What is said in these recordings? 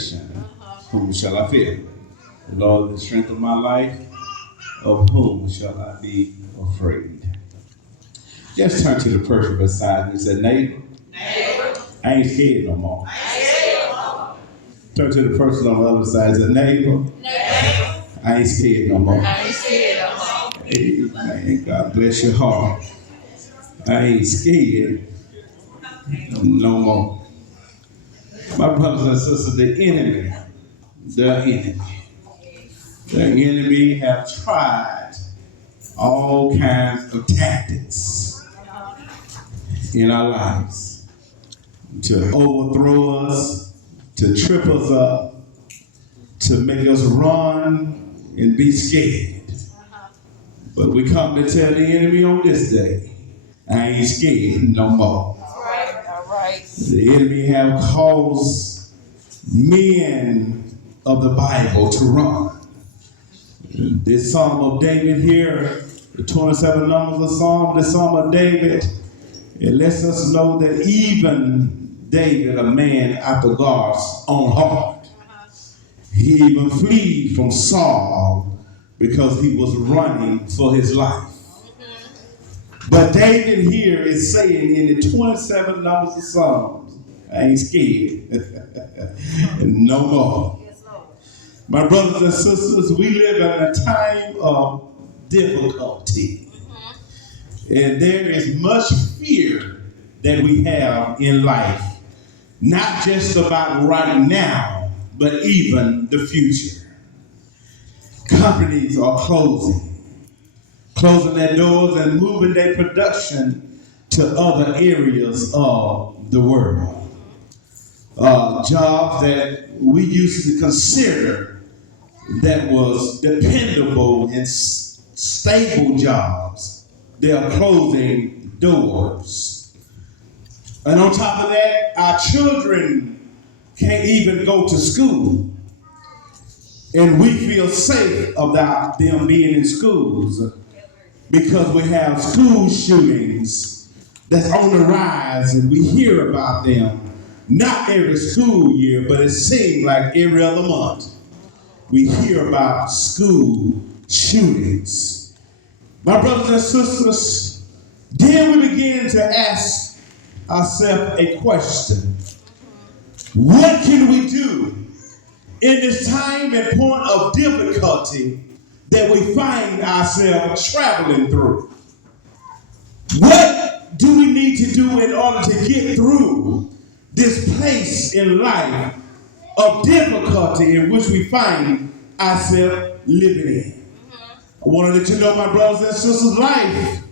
tribulation, whom shall I fear? The Lord is the strength of my life, of whom shall I be afraid? Just turn to the person beside me and say, neighbor, I ain't scared no more. Turn to the person on the other side and say, neighbor, I ain't scared no more. Amen. God bless your heart. I ain't scared no more. My brothers and sisters, the enemy have tried all kinds of tactics in our lives to overthrow us, to trip us up, to make us run and be scared. But we come to tell the enemy on this day, I ain't scared no more. All right. The enemy have caused men of the Bible to run. This Psalm of David here, the 27 numbers of Psalm, the Psalm of David, it lets us know that even David, a man after God's own heart, he even fled from Saul because he was running for his life. But David here is saying in the 27 numbers of Psalms, I ain't scared no more. My brothers and sisters, we live in a time of difficulty. And there is much fear that we have in life. Not just about right now, but even the future. Companies are closing their doors and moving their production to other areas of the world. Jobs that we used to consider that was dependable and stable jobs, they are closing doors. And on top of that, our children can't even go to school. And we feel safe about them being in schools because we have school shootings that's on the rise, and we hear about them not every school year, but it seems like every other month. We hear about school shootings. My brothers and sisters, then we begin to ask ourselves a question. What can we do in this time and point of difficulty that we find ourselves traveling through? What do we need to do in order to get through this place in life of difficulty in which we find ourselves living in? I want to let you know, my brothers and sisters, life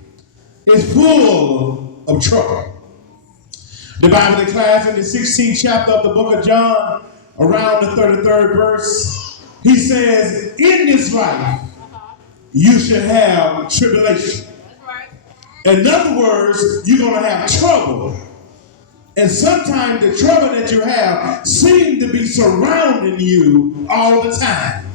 is full of trouble. The Bible declares in the 16th chapter of the book of John, around the 33rd verse, he says, in this life, you should have tribulation. In other words, you're going to have trouble. And sometimes the trouble that you have seems to be surrounding you all the time.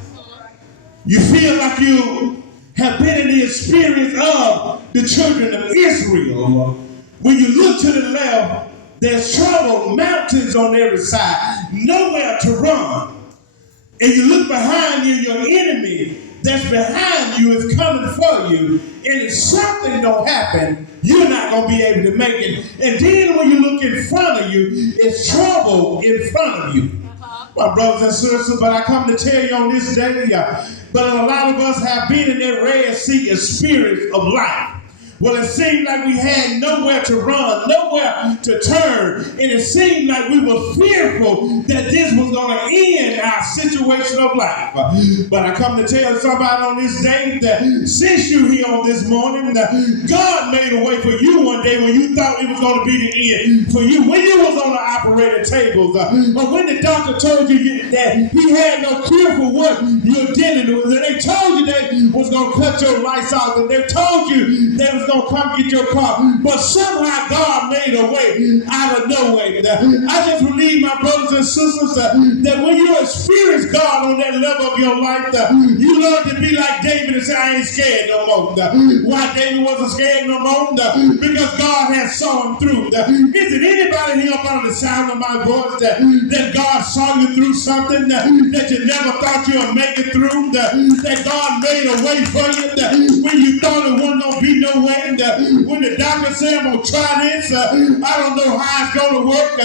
You feel like you have been in the experience of the children of Israel. When you look to the left, there's trouble, mountains on every side, nowhere to run. And you look behind you, your enemy that's behind you is coming for you. And if something don't happen, you're not going to be able to make it. And then when you look in front of you, it's trouble in front of you. My brothers and sisters, but I come to tell you on this day, but a lot of us have been in that Red Sea experience of life. Well, it seemed like we had nowhere to run, nowhere to turn. And it seemed like we were fearful that this was going to end our situation of life. But I come to tell somebody on this day that since you're here on this morning, God made a way for you one day when you thought it was going to be the end for you. When you was on the operating tables, or when the doctor told you that he had no cure for what you're dealing with, and they told you they was going to cut your lights off, and they told you they was going going to come get your car. But somehow God made a way out of no way. I just believe, my brothers and sisters, that when you experience God on that level of your life, you learn to be like David and say, I ain't scared no more. Why David wasn't scared no more? Because God has saw him through. Is it anybody here up under the sound of my voice that God saw you through something that you never thought you would make it through? That God made a way for you when you thought it wasn't going to be no way? When the doctor said, I'm going to try this, I don't know how it's going to work.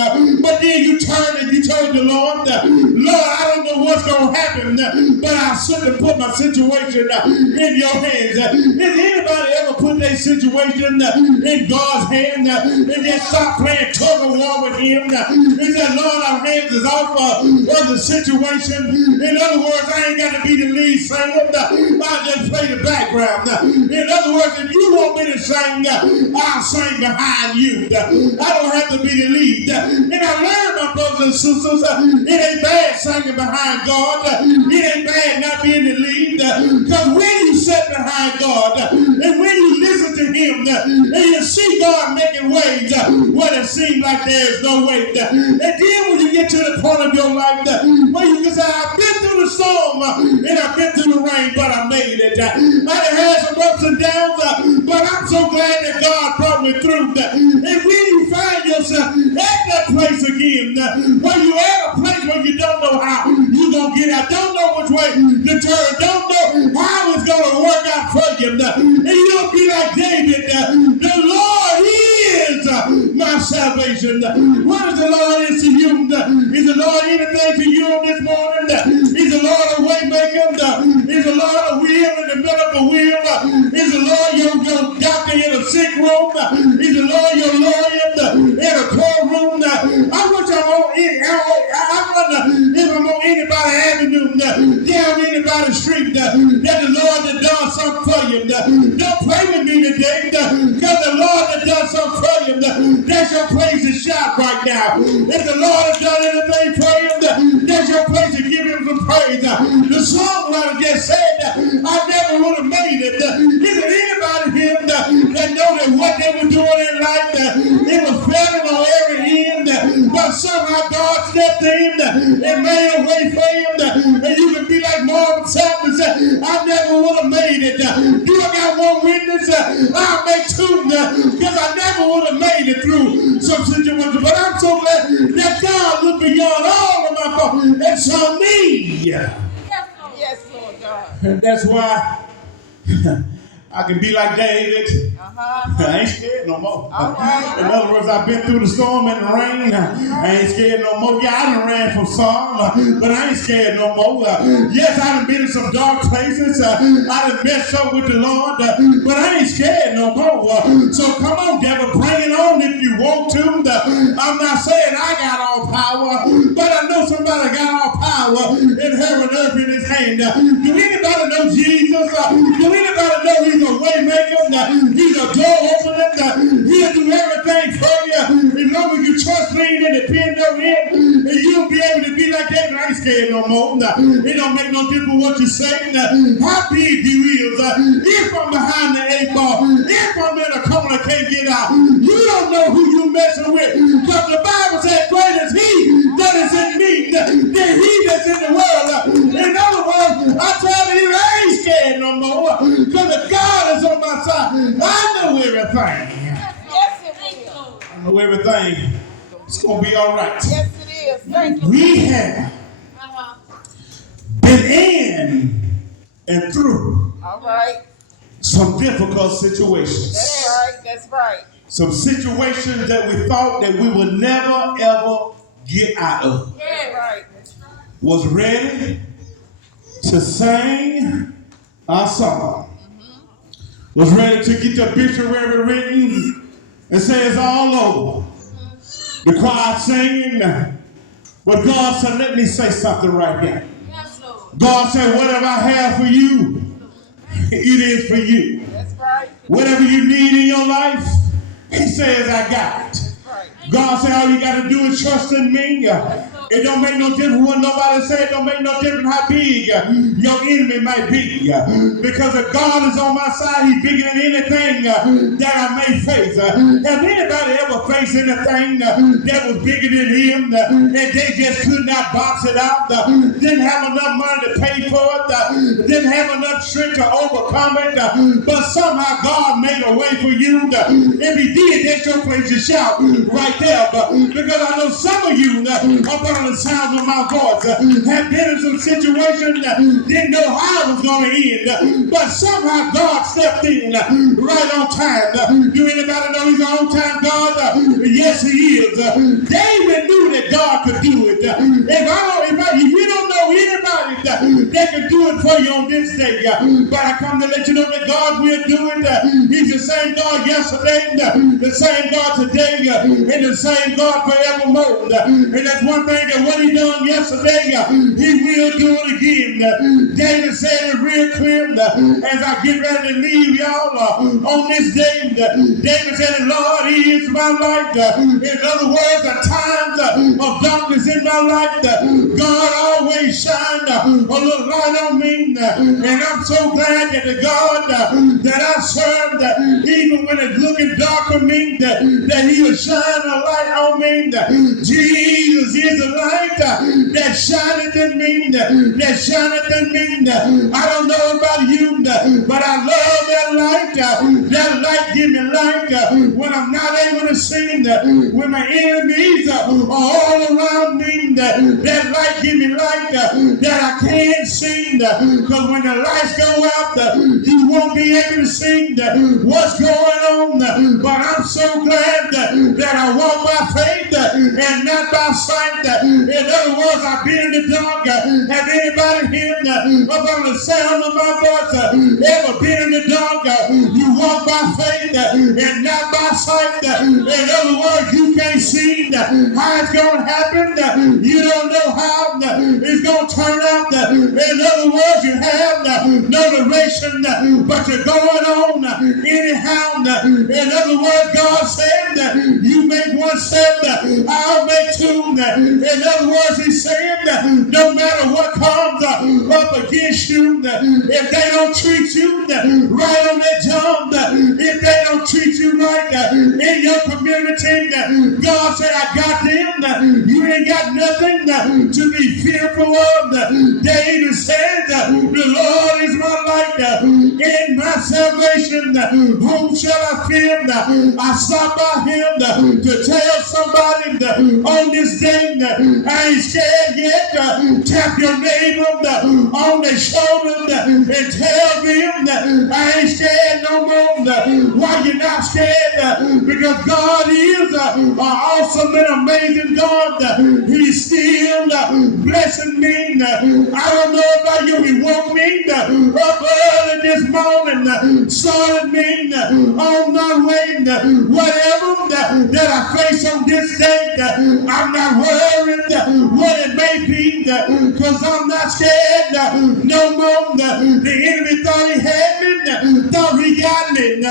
But then you turned and you told the Lord, Lord, I don't know what's going to happen, but I'll simply put my situation in your hands. Did anybody ever put their situation in God's hand and then stop playing tug of war with him? He said, Lord, our hands is off of the situation. In other words, I ain't got to be the lead singer. I just play the background. In other words, if you want me to sing, I'll sing behind you. I don't have to be the lead. And I learned, my brothers and sisters, it ain't bad singing behind God. It ain't bad not being the lead. Because when you sit behind God and when you listen to him and you see God making ways where it seems like there is no way. And then when you get to the point of your life where you can say, I've been through the storm and I've been through the rain, but I made it. I had some ups and downs, but I'm so glad that God brought me through. And when you find yourself at that place again, where you at a place where you don't know how you're going to get out, don't know which way to turn, don't know how it's going to work out for you. And you'll be like David, the Lord is my salvation. What is the Lord is to you? Is the Lord anything to you this morning? Is the Lord a way maker? Is the Lord a wheel in the middle of a wheel? Is the Lord your doctor in a sick room? Is the Lord your lawyer in a courtroom? I wish I wonder if I'm on anybody's avenue, down anybody's street, that the Lord that done something for you. Don't play with me today, because the Lord that done something for you, that's your place to shout right now. If the Lord has done anything for you, that's your place to give him some praise. The songwriter just said, I never would have made it. Is there anybody here that know that what they were doing in life, it was failing on every end, but somehow God stepped in and made a way for him, and you can be like Marvin Sapp and say, I never would have made it. Do I got one witness? I'll make two, because I never would have made it through some situations. But I'm so glad that God looked beyond all of my faults and saw me. Yes, Lord God. And that's why I can be like David. I ain't scared no more. In other words, I've been through the storm and the rain. I ain't scared no more. Yeah, I done ran from Saul, but I ain't scared no more. Yes, I done been in some dark places. I done messed up with the Lord, but I ain't scared no more. So come on, devil, bring it on if you want to. I'm not saying I got all power, but I know somebody got all power in heaven and earth in his hand. Do anybody know Jesus? Do anybody know he's a way maker? He's a door opener. He'll do everything for you. As long as you trust, lean, and depend on him, and you'll be able to be like David. I ain't scared no more. It don't make no difference what you say. How big you is. If I'm behind the 8 ball, if I'm in a corner I can't get out, you don't know who you messing with. Because the Bible says, great is he that is in me than he that's in the world. In other words, I tell you, I ain't scared no more. Because if God is on my side, I know everything. Yes, it will. I know everything. It's going to be all right. Yes, it is. Thank you. We have been in and through All right. some difficult situations. That's right. That's right. Some situations that we thought that we would never, ever get out of. That's right. Was ready to sing our song. Was ready to get the obituary written and say it's all over. The choir singing. But God said, let me say something right here. God said, whatever I have for you, it is for you. That's right. Whatever you need in your life, he says, I got it. Right. God said, all you got to do is trust in me. It don't make no difference what nobody say. It don't make no difference how big your enemy might be. Because if God is on my side, he's bigger than anything that I may face. Have anybody ever faced anything that was bigger than him and they just could not box it out? Didn't have enough money to pay for it. Didn't have enough strength to overcome it. But somehow God made a way for you. If he did, that's your place to shout right there. Because I know some of you up on the sound of my voice have been in some situations didn't know how it was going to end. But somehow God stepped in right on time. Do anybody know he's on time God? Yes, he is. David knew that God could do it. If you don't know anybody that can do it for you on this day, but I come to let you know that God will do it. He's the same God yesterday, the same God today, and the same God forevermore. And that's one thing that what he done yesterday, he will do it again. David said it real clear as I get ready to leave y'all on this day. David said, the Lord is my light. In other words, the times of darkness in my life, God always shine a little light on me. And I'm so glad that the God that I serve, even when it's looking dark for me, that he will shine a light on me. Jesus is the light that shineth in me, that shineth in me. I don't know about you, but I love that light. That light give me light when I'm not able to see, when my enemies are all around me. That light give me light that I can't see. Because when the lights go out, you won't be able to see what's going on. But I'm so glad that I walk by faith and not by sight. In other words, I've been in the dark. Have anybody here up on the sound of my voice ever been in the dark? You walk by faith and not by sight. In other words, you can't see how it's going to happen. You don't know how it's going to turn out. In other words, you have no direction, but you're going on anyhow. In other words, God said you make one step, I'll make two. In other words, he's saying no matter what comes up against you, if they don't treat you right on that job, if they don't treat you right in your community, God said, I got them. You ain't got nothing to be fearful of. David said, the Lord is my light in my salvation. Whom shall I fear? I stop by him to tell somebody on this day, I ain't scared yet. Tap your neighbor on the shoulder and tell them I ain't scared no more. Why you not scared? Because God is an awesome and amazing God. He's still blessing me. I don't know about you. He woke me up early this morning, started me on my way. Whatever that I face on this day, I'm not worried what it may be, because I'm not scared no more. The enemy thought he had me, thought he got me,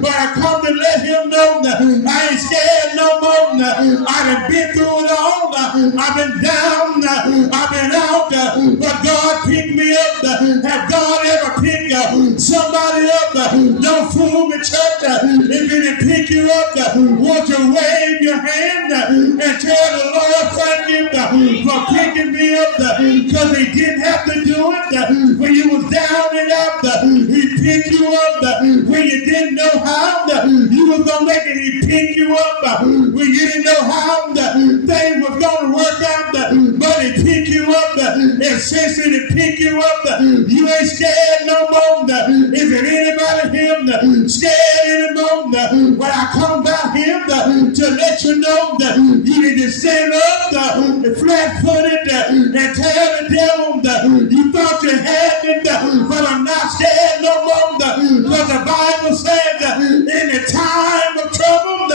but I come to let him know I ain't scared no more. I done been through it all. I've been down, I've been out, but God picked me up. Have God ever picked somebody up? Don't fool me, church. If he didn't pick you up, won't you wave your hand and tell the Lord thank you for picking me up, because he didn't have to do it when you was down and out. He picked you up when you didn't know how you was going to make it. He picked you up when you didn't know how things was going to work out, but he picked you up. And since he picked you up, you ain't scared no more. Is it anybody here scared anymore? When I come by him to let you know that you need to stand up flat-footed and tell the devil that you thought you had it, but I'm not scared no more. Because the Bible says in the time of trouble,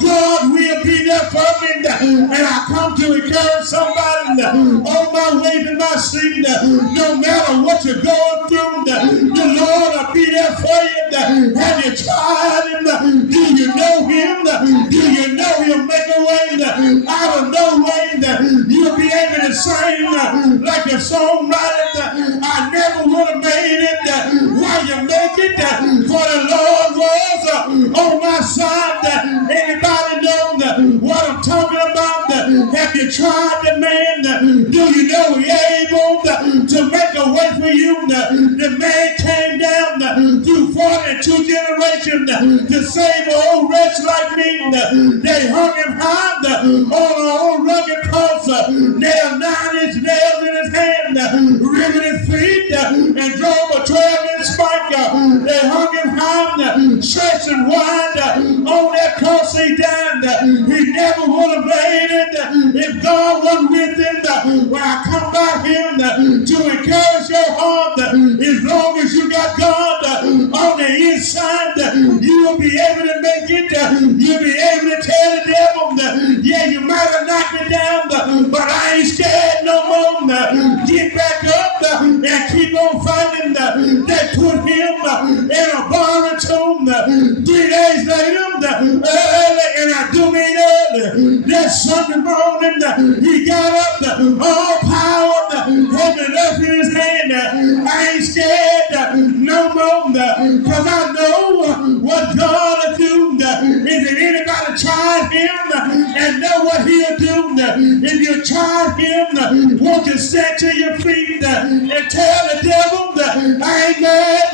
God will be there for me. And I come to encourage somebody on my way to my my seat. No matter what you're going through, the Lord will be there for you. Have you tried him? Do you know him? Do you know he'll make a way out of no way? You'll be able to sing like the songwriter. I never would have made it. Why you make it? For the Lord was on my side. Anybody know what I'm talking about? Have you tried the man? Do you know he's able to make a way for you? The man came down through 42 generations to save an old wretch like me. They hung him high on an old rugged cross, nailed 9-inch nails in his hand, riveted his feet, and drove a 12-inch spike. They hung him high, stretched and wide on that cross. He died. He never would have made it if God wasn't with him. When I come by him to encourage your heart, as long as you got God on the inside, you will be able to make it. You'll be able to tell the devil, yeah, you might have knocked me down, but I ain't scared no more. Get back up and keep on fighting. They put him in a barn tomb. 3 days later, early, and I do mean early, that Sunday morning, he got up, all power, heaven and earth in his hand. I ain't scared no more, because I know what God will do. Is it anybody tried him and know what he'll do? If you tried him, won't you stand to your feet and tell the devil, I ain't mad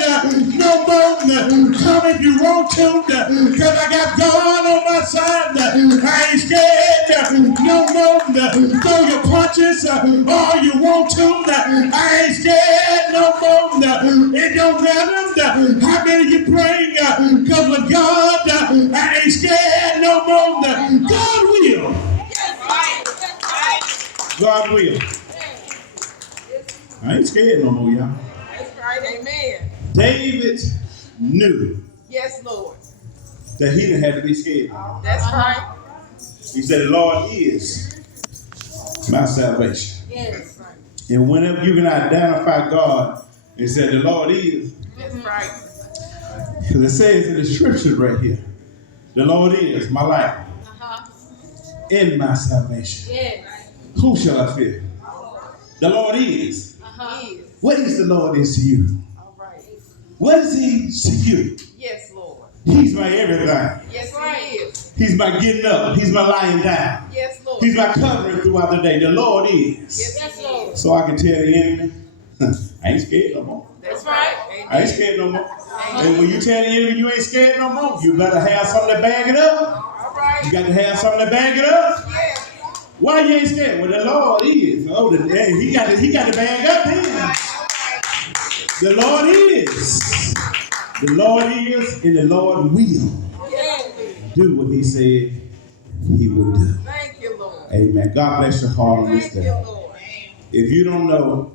no more. Come if you want to, because I got God on my side. I ain't scared no more. Throw your punches all you want to. I ain't scared no more. It don't matter how many you bring, because with God, I ain't scared no more. God will. God will. I ain't scared no more, y'all. That's right. Amen. David knew Yes, Lord. that he didn't have to be scared. That's right. He said, the Lord is my salvation. Yes. And whenever you can identify God and say, the Lord is, That's right. because it says in the scriptures right here, the Lord is my life and my salvation. Yes. Who shall I fear? The Lord is. Yes. What is the Lord is to you? All right. What is he to you? Yes, Lord. He's my everything. Yes, he is. He's my getting up. He's my lying down. Yes, Lord. He's my covering throughout the day. The Lord is. Yes, Lord. So I can tell the enemy, I ain't scared no more. That's right. I ain't scared no more. And when you tell the enemy you ain't scared no more, you better have something to back it up. All right. You got to have something to back it up. Yes. Why you ain't scared? Well, the Lord is. Oh, he got to bag up then. The Lord is. The Lord is, and the Lord will do what he said he would do. Thank you, Lord. Amen. God bless your heart on this Thank you, day. Lord. If you don't know